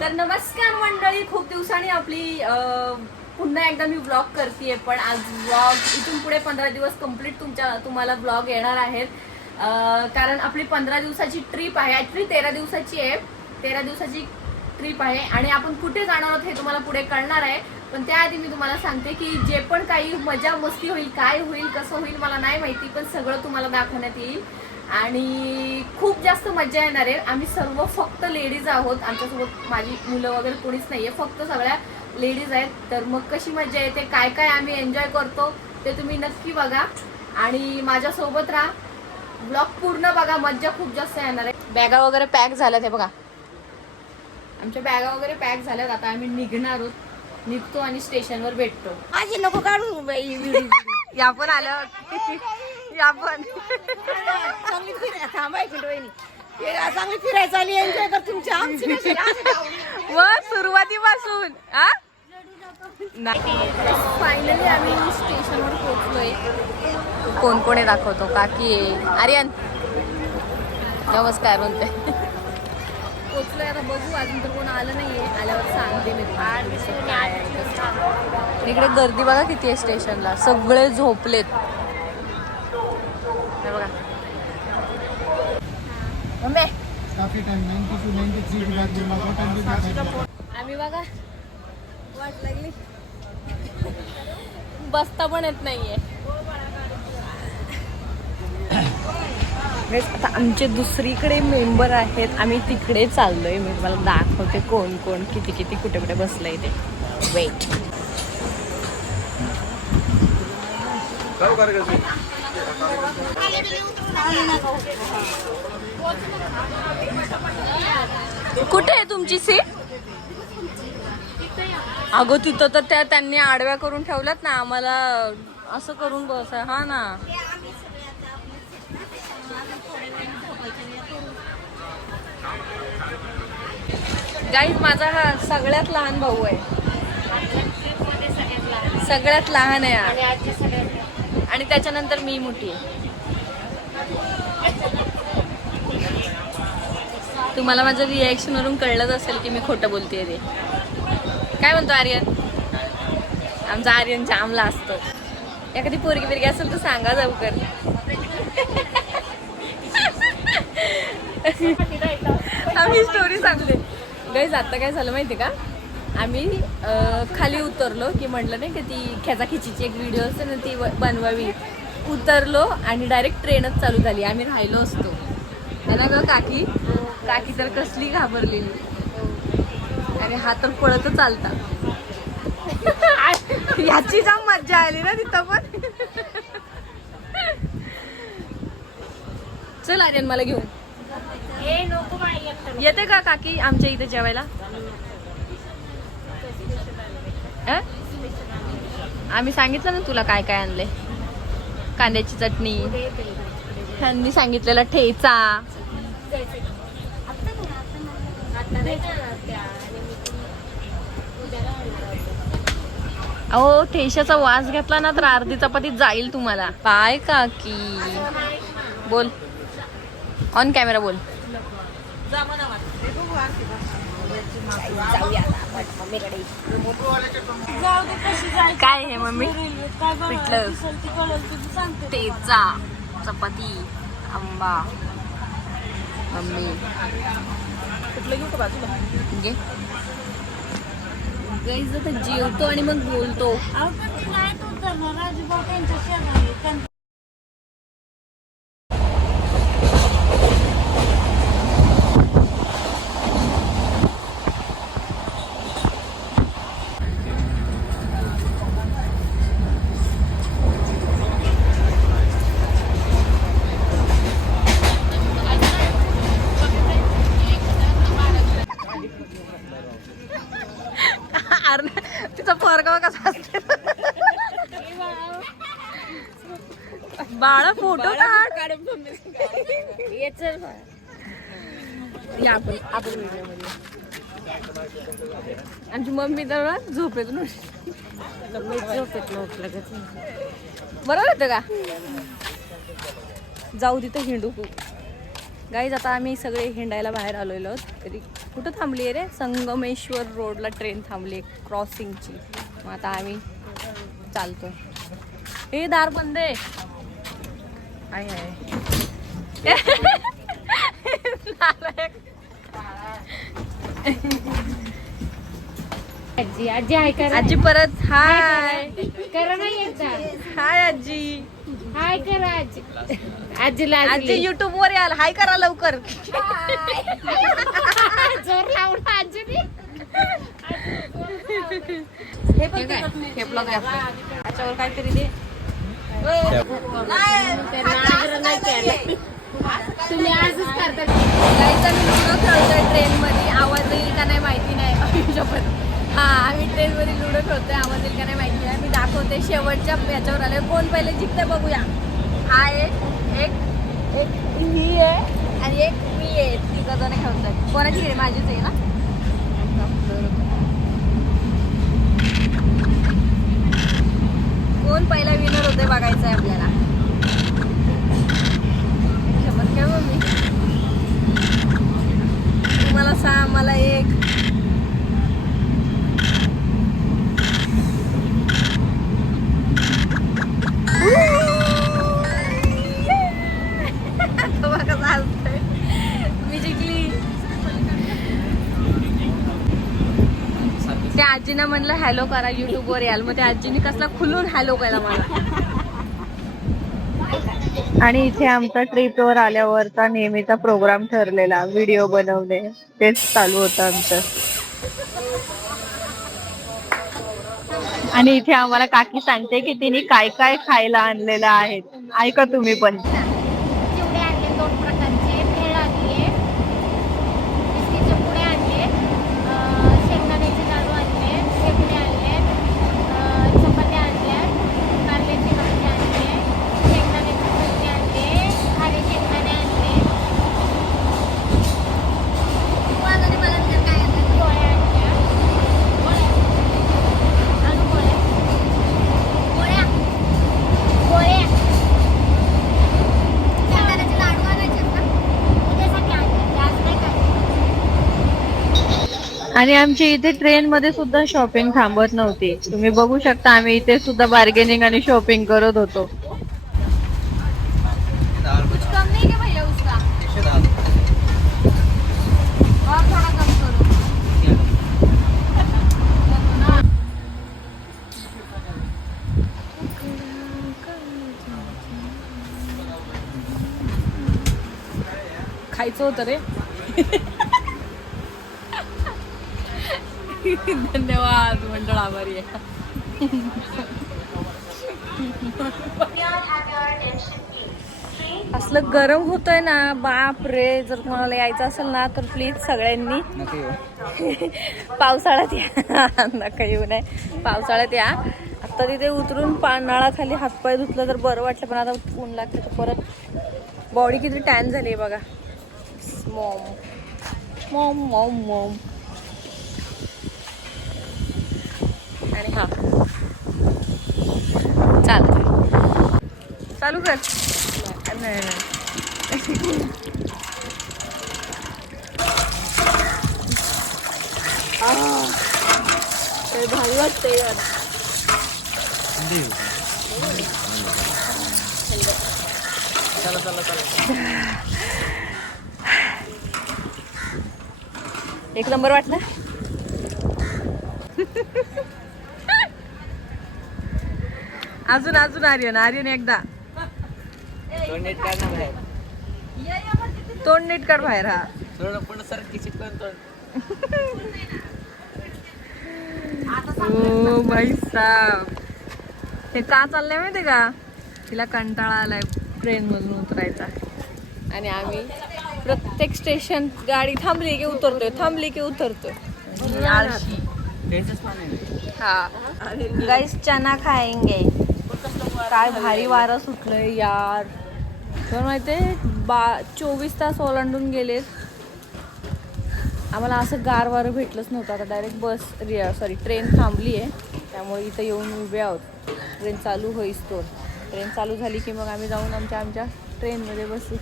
तर नमस्कार मंडळी, खूप दिवसांनी आपली पुन्हा एकदा मी व्लॉग करतेय. पण आज व्लॉग इथून पुढे 15 दिवस कंप्लीट तुम्हाला व्लॉग येणार आहेत. कारण आपली 15 दिवसाची ट्रिप आहे. ॲक्च्युली 13 दिवसाची आहे. 13 दिवसाची ट्रिप आहे आणि आपण कुठे जाणार आहोत हे तुम्हाला पुढे कळणार आहे. पण त्याआधी मी तुम्हाला सांगते की जे पण काही मजा मस्ती होईल, काय होईल, कसं होईल मला नाही माहिती, पण सगळं तुम्हाला दाखवण्यात येईल आणि खूप जास्त मजा येणार आहे. आम्ही सर्व फक्त लेडीज आहोत. आमच्यासोबत माझी मुलं वगैरे कोणीच नाहीये, फक्त सगळ्या लेडीज आहेत. तर मग कशी मजा येते, काय काय आम्ही एन्जॉय करतो ते तुम्ही नक्की बघा आणि माझ्यासोबत राहा. ब्लॉग पूर्ण बघा, मजा खूप जास्त येणार आहे. बॅगा वगैरे पॅक झाल्यात, हे बघा आमच्या बॅगा वगैरे पॅक झाल्यात. आता आम्ही निघणार आहोत, निघतो आणि स्टेशनवर भेटतो. माझी नको काढू या पण आलं, या पण चांगली फिरायला थांबायची डोळी चांगली फिरायला आली, एन्जॉय कर तुमच्या मग सुरुवातीपासून. फायनली आम्ही स्टेशनवर पोहोचलोय. कोण कोण आहे दाखवतो. काकी आहे, आर्यन नमस्कार म्हणते. पोचलोय, आता बघू. अजून तर कोण आलं नाहीये, आल्यावर सांगते मी. इकडे गर्दी बघा किती आहे स्टेशनला, सगळे झोपलेत. हे बघा मम्मी, आम्ही बघा वाट लागली, बसता पण येत नाहीये. आता आमचे दुसरीकडे मेंबर आहेत, आम्ही तिकडे चाललोय. मी तुम्हाला दाखवते कोण कोण किती किती कुठे कुठे बसलंय ते. वेट, कुठे आहे तुमची सीट? अगं तिथं तर त्यांनी आडव्या करून ठेवल्यात ना, आम्हाला असं करून बस. हा ना, गाईज माझा हा सगळ्यात लहान भाऊ आहे, सगळ्यात लहान आहे आणि त्याच्यानंतर मी मोठी आहे. तुम्हाला माझ्या रिॲक्शन वरून कळलंच असेल की मी खोटं बोलतेय ते. काय म्हणतो आर्यन? आमचा आर्यन जामला असतो. एखादी पोरगी बिरगी असेल तर सांगा लवकर. आम्ही स्टोरी सांगते गाईज. आता काय झालं माहिती का, आम्ही खाली उतरलो की म्हटलं नाही का ती खेचाखिचीची एक व्हिडिओ असते ना, ती बनवावी. उतरलो आणि डायरेक्ट ट्रेनच चालू झाली. आम्ही राहिलो असतो ना ग काकी. काकी तर कसली घाबरलेली आणि हा तर पळतच चालता. याची जाम मज्जा आली ना तिथं पण. चल आर्यन मला घेऊन येते का काकी आमच्या इथे जेवायला? आम्ही सांगितलं ना तुला काय काय आणले. कांद्याची चटणी, ह्यांनी सांगितलेला ठेचा. अहो ठेच्याचा वास घेतला ना तर अर्धी चपाती जाईल तुम्हाला. काय काकी बोल, ऑन कॅमेरा बोल. काय हे मम्मी? पिठलं, ठेचा, चपाती, आंबा. मम्मी कुठलं घेऊ का बाजूला? घे. गाईज आता जेवतो आणि मग बोलतो. तिचा पोरगा कसा असते बाळा, फोटो काढ. आमची मम्मी तर झोपेत बरोबर होतं का? जाऊ तिथं हिंडू. गाईज आता आम्ही सगळे हिंडायला बाहेर आलेलो आहोत. तरी कुठं थांबली आहे रे? संगमेश्वर रोडला ट्रेन थांबली क्रॉसिंगची. मग आता आम्ही चालतो. हे दार बंद आहे. आजी आजी हाय करा. आजी परत हाय. करा ना एकदा. हाय आजी. हाय करा आजी. आजीला आजी युट्यूब वर याल. हाय करा लवकर. जोर लावला आजीने. हे ब्लॉग त्याच्यावर काहीतरी दे. तुम्ही आजच करता. जायचं मी लुडो खेळतोय ट्रेन मध्ये. आवाज येईल का नाही माहिती नाही. हा आम्ही ट्रेन मध्ये लुडो खेळतोय. आवाज येईल का नाही माहिती नाही. मी दाखवते शेवटच्या याच्यावर आले. कोण पहिले जिंकते बघूया. हा एक ही आहे आणि एक मी आहे. तिघ जण खेळतोय. कोणाची आहे? माझीच आहे ना. कोण पहिला विनर होते बघायचं आहे आपल्याला. शपथ काय मग मी तुम्हाला 6 मला 1. मी जिंकली. त्या आजीनं म्हणलं हॅलो करा युट्यूब वर याल. मग त्या आजीने कसला खुलून हॅलो केला मला. आणि इथे आमचा ट्रिपवर आल्यावरचा नेहमीचा प्रोग्राम ठरलेला व्हिडिओ बनवणे तेच चालू होतं आमचं. आणि इथे आम्हाला काकी सांगते की तिने काय काय खायला आणलेलं आहे. ऐका तुम्ही पण. चिवडे आणले 2 प्रकारचे. भेळ आणले, बिस्किटचे पुडे आणले, शेंगदाण्याचे लाडू आणले, शेपले आणले, चपात्या आणल्या, कारल्याची भाजी आणली, शेंगदाण्याची चटणी आणली, खारे शेंगदाणे आणले, पोळ्या आणल्या, अजून पोळ्या आणि आमची इथे ट्रेन मध्ये सुद्धा शॉपिंग थांबत नव्हती. तुम्ही बघू शकता आम्ही इथे सुद्धा बार्गेनिंग आणि शॉपिंग करत होतो. कुछ कम नहीं क्या भैया उसका? और थोड़ा कम करो. खायचं होतं रे. धन्यवाद मंडळ आभारी आहे. असलं गरम होतंय ना बाप रे. जर तुम्हाला यायचं असेल ना तर प्लीज सगळ्यांनी पावसाळ्यात या. नका येऊ नये. पावसाळ्यात या. आता तिथे उतरून नळाखाली हातपाय धुतलं तर बरं वाटलं. पण आता ऊन लागते तर परत बॉडी किती टॅन झाली बघा. Maugham Maugham Maugham Maugham. आणि हा चालतंय. चालू कर. नाही भारी वाटतंय यार. एक नंबर वाटला. अजून आर्यन एकदा तोंड नीट काढ बाहेर. हा ओ भाई साहब. हे का चाललंय माहितीये का? तिला कंटाळा आलाय ट्रेन मधून उतरायचा. आणि आम्ही प्रत्येक स्टेशन गाडी थांबली की उतरतोय, थांबली की उतरतोय. हा गाइस चना खाएंगे. काय भारी वारा सुटलंय यार. तर माहितीये 24 तास ओलांडून गेलेत. आम्हाला असं गार वारं भेटलंच नव्हतं. आता डायरेक्ट ट्रेन थांबली आहे त्यामुळे इथं येऊन उभे आहोत. ट्रेन चालू होईस तो. ट्रेन चालू झाली की मग आम्ही जाऊन आमच्या ट्रेनमध्ये बसू.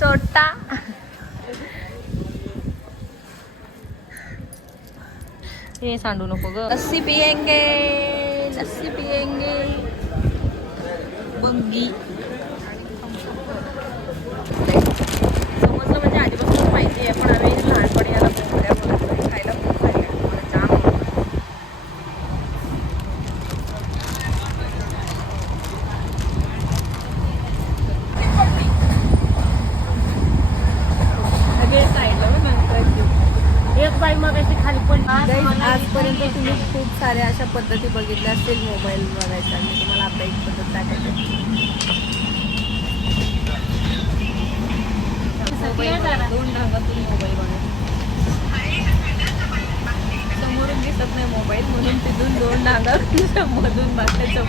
छोटा हे सांडू नको ग. लस्सी पियेंगे, लस्सी पियेंगे. बंगी समजलं म्हणजे आधीपासून माहिती आहे, पण आम्ही लहानपणी याला बोंबड्या बोलायचो. खायला खूप खायला मला जाम आवडतं. एक बाई मग अशी खाली पडली. Guys, आजपर्यंत तुम्ही खूप साऱ्या अशा पद्धती बघितल्या असतील मोबाईल बघायच्या. मी तुम्हाला आता एक पद्धत दाखवते. दोन ढंगातून मोबाईल बघायचा. समोरून दिसत नाही मोबाईल म्हणून तिथून दोन ढांगातून मधून बघायचं.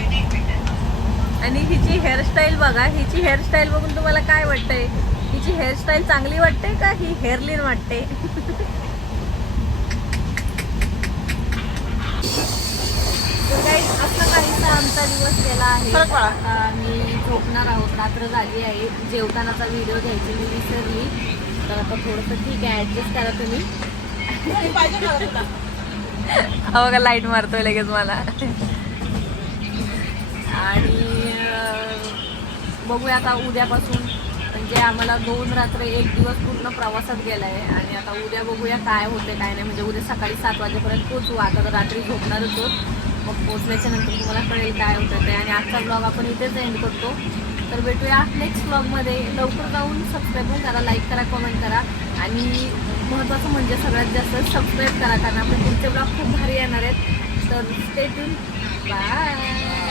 आणि हिची हेअरस्टाईल बघा. हिची हेअरस्टाईल बघून तुम्हाला काय वाटतंय? हिची हेअरस्टाईल चांगली वाटते का ही हेअरलीन वाटते? तर गाईज असं काहीसा आमचा दिवस गेला आहे. आता आम्ही झोपणार आहोत. रात्र झाली आहे. जेवतानाचा व्हिडिओ घ्यायची मी विसरली, तर आता थोडंसं ठीक आहे, ॲडजस्ट करा तुम्ही. हा बघा लाईट मारतोय लगेच मला. आणि बघूया आता उद्यापासून, म्हणजे आम्हाला 2 रात्र 1 दिवस पूर्ण प्रवासात गेला आहे. आणि आता उद्या बघूया काय होते काय नाही. म्हणजे उद्या सकाळी 7 वाजेपर्यंत पोचू. आता तर रात्री झोपणारच होत. मग पोचल्याच्या नंतर तुम्हाला कळेल काय होतं ते. आणि आजचा ब्लॉग आपण इथेच एंड करतो. तर भेटूया नेक्स्ट ब्लॉगमध्ये. लवकर जाऊन सबस्क्राईब पण करा, लाईक करा, कमेंट करा. आणि महत्त्वाचं म्हणजे सगळ्यात जास्त सबस्क्राईब करा, कारण आपले पुढचे ब्लॉग खूप भारी येणार आहेत. तर स्टे ट्यून. बाय.